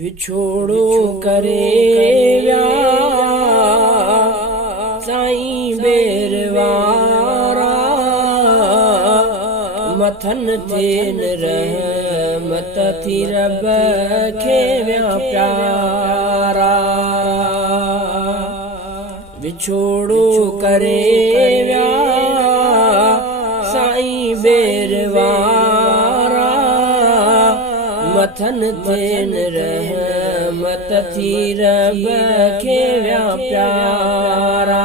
विछोड़ो करे विया साईं बेरवारा मथन थियन रहमत थी रब खे विया प्यारा विछोड़ो करे विया साईं बेरवारा मथन थियन रहमत थी रब खे विया प्यारा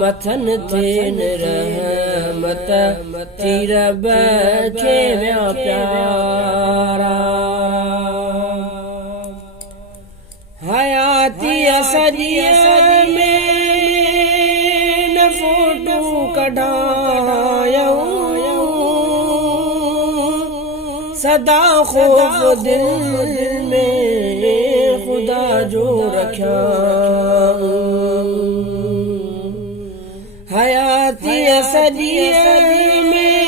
मथन थियन रहमत थी रब खे विया प्यारा हयाती असरिया में न फोटो कढायूं सदा खौफ दिल में खुदा जो रखा हयाती असरिया में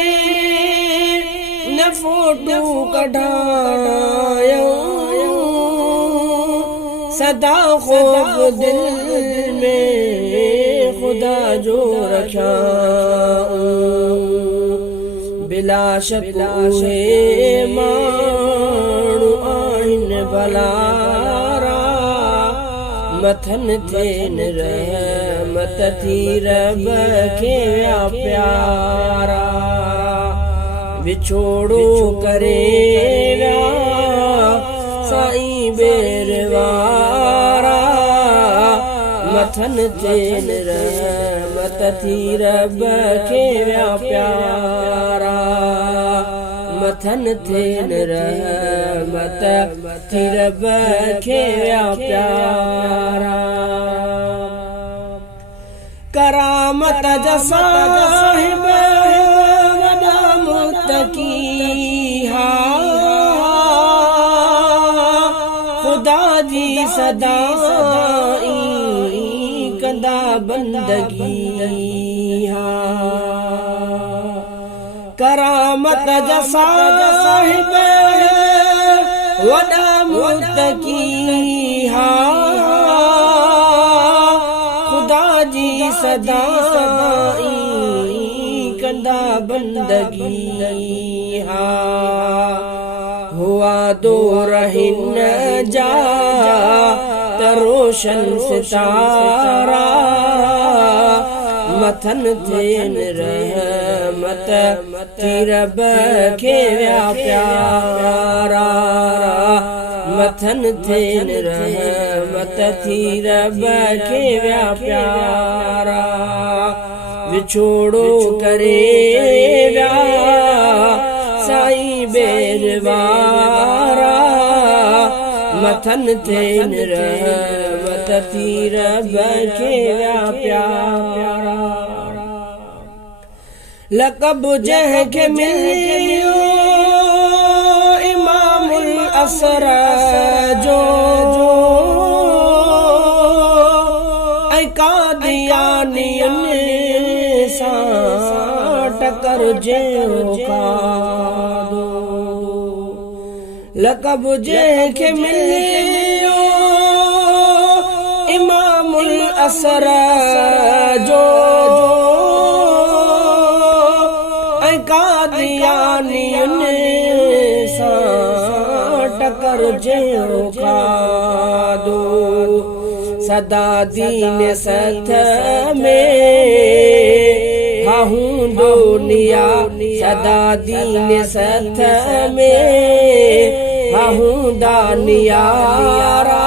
न फोटो कढायूं सदा खौफ दिल में खुदा जो रखा बिला शक उहे माण्हू आहिनि भलारा मथन थियन रहमत थी रब खे विया प्यारा विछोड़ो करे विया साईं बेरवारा मथन थियन रहमत थी रब खे विया प्यारा मथन थियन रहमत थी रब खे विया प्यारा करामत जा साहिब वॾा मुतकी हा खुदा जी सदा कंदा बंदगी हा करामत जा साहिब वॾा मुतकी हा खुदा जी सदा कंदा बंदगी हा हुआ दौर हिन जा रोशन सितारा मथन थियन रहमत थी रब खे विया प्यारा मथन थियन रहमत थी रब खे विया प्यारा विछोड़ो करे विया साईं बेरवारा मथन थियन रहमत थी रब खे विया प्यारा लक़ब जंहिंखे मिलियो इमामुल असर जो ऐं कादियानियुनि सां टकर जंहिं कादो लक़ब जंहिंखे मिलियो इमामुल असर जो ऐं कादियानियुनि सां टकर जंहिं खाधो सदा दीन सथ में हा हूंदो निया सदा दीन सथ में हा हूंदा नियारा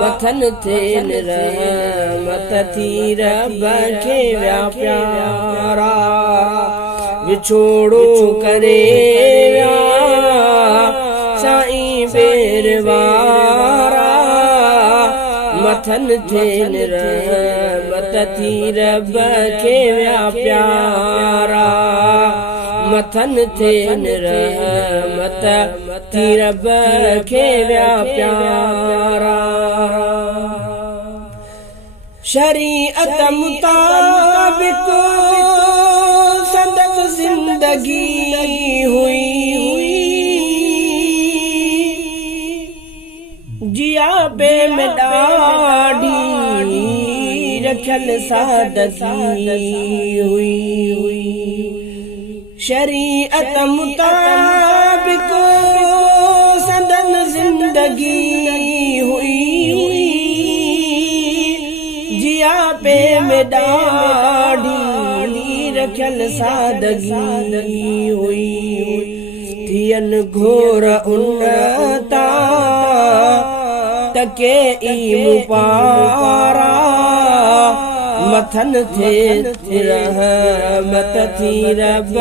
मथन थियन रहमत थी रब खे विया प्यारा विछोड़ो करे विया साईं बेरवारा मथन थियन रहमत थी रब खे विया प्यारा मथन थियन रहमत थी रब खे विया प्यारा शरीअत मुताबिक संदस जिंदगी हुई जिया पे में ॾाढी रखियल सादगी हुई शरीअत मुताबिक़ सदन ज़िंदगी हुई जिया पे में ॾाढी रखियल सादगी हुई थियन घोर उन्नता तके ई मुपारा मथन थे रहमत थी रब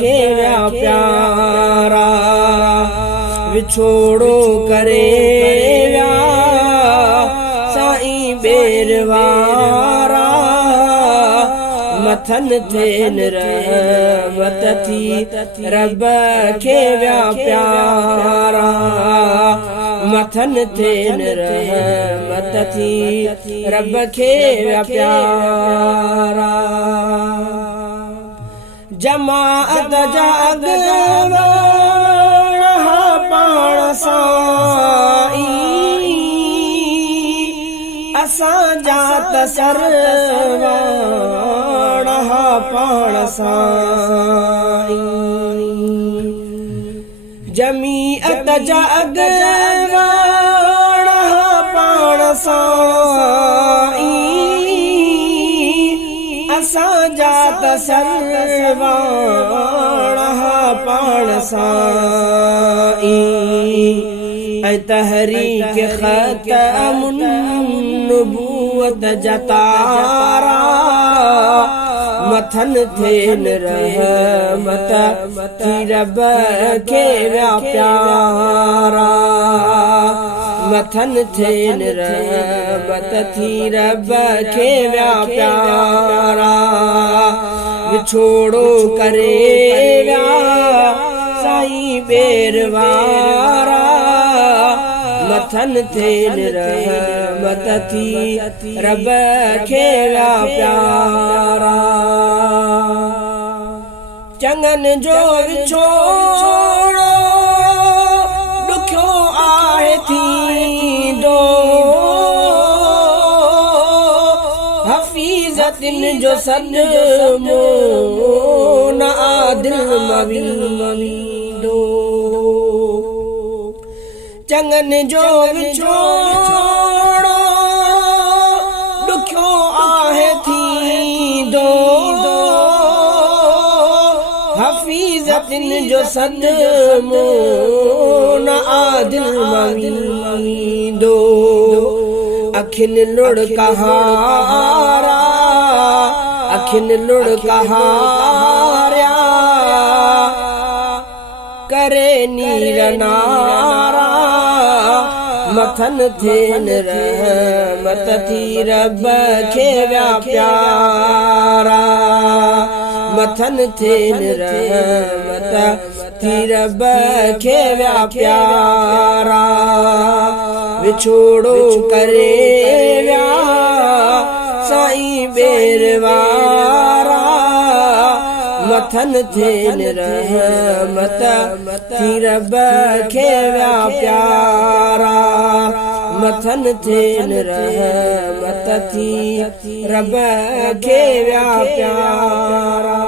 के व्या प्यारा विछोड़ो करे व्या साईं बेरवारा मथन थियन रहमत थी रब के व्या प्यारा मथन थियन रहमत थी रब के व्या प्यारा जमाअत जा अॻुवाण पाण साईं असां जा त सरवाण पाण साईं जमीअत जा अॻुवाण पाण साईं असां जा त सरवाण पाण साईं ऐं तहरीक ख़तमुन नबूवत जा तारा मथन थियन रहमत थी रब के व्या प्यारा मथन थियन रहमत थी रब के व्या प्यारा विछोड़ो करे व्या साईं बेरवारा मथन थियन रहमत थी रब के व्या प्यारा चङन जो विछोड़ो ॾुखियो आहे थींदो हफ़ीज़तिन जो सदमो न आदिल मवींदो चङन जो विछोड़ो ॾुखियो आहे थींदो हफ़ीज़तिन जो सदमो न आदिल मवींदो अखिन लुड़ कहारा अखिन लुड़ कहारिया करे नीर नारा मथन थियन रहमत थी रब के व्या प्यारा मथन थियन रहमत थी रब के व्या प्यारा विछोड़ो करे व्या साईं बेरवारा मथन थियन रहमत थी रब के व्या प्यारा मथन थियन रहमत थी रब के व्या प्यारा